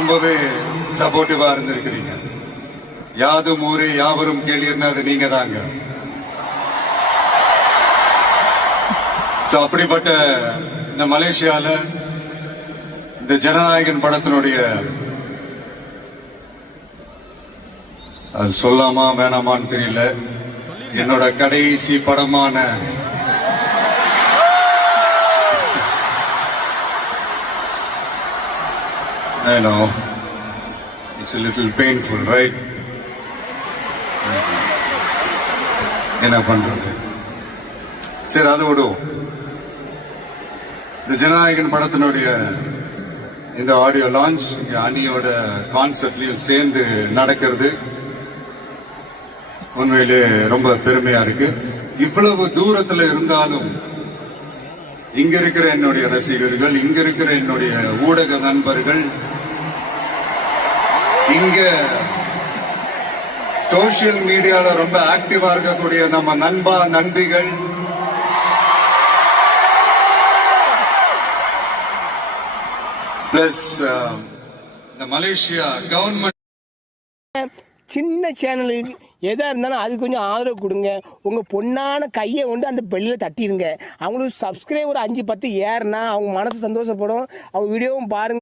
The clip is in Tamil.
ரொம்பவே சப்போர்ட்டிவா இருந்திருக்கிறீங்க. யாதும் ஊரே யாவரும் கேள்வின்னா அது நீங்க தாங்க. அப்படிப்பட்ட இந்த மலேசியால இந்த ஜனநாயகன் படத்தினுடைய அது சொல்லாமா வேணாமான்னு தெரியல, என்னோட கடைசி படமான I know it's a little painful, right? என்ன பண்றது, சரி அதை விடுவோம். இந்த ஜனநாயகன் படத்தினுடைய இந்த ஆடியோ லான்ச் அணியோட கான்செப்ட்லயும் சேர்ந்து நடக்கிறது உண்மையிலே ரொம்ப பெருமையா இருக்கு. இவ்வளவு தூரத்துல இருந்தாலும் இங்க இருக்கிற என்னுடைய ரசிகர்கள், இங்க இருக்கிற என்னுடைய ஊடக நண்பர்கள், இங்க சோசியல் மீடியால ரொம்ப ஆக்டிவா இருக்கக்கூடிய நம்ம நண்பா நண்பிகள், பிளஸ் இந்த மலேசியா கவர்மெண்ட் சின்ன சேனலுக்கு எதாக இருந்தாலும் அது கொஞ்சம் ஆதரவு கொடுங்க. உங்கள் பொண்ணான கையை கொண்டு அந்த பெல்லில் தட்டிடுங்க. அவங்களுக்கு சப்ஸ்கிரைபர் 5-10 ஏறுனா அவங்க மனசு சந்தோஷப்படும். அவங்க வீடியோவும் பாருங்கள்.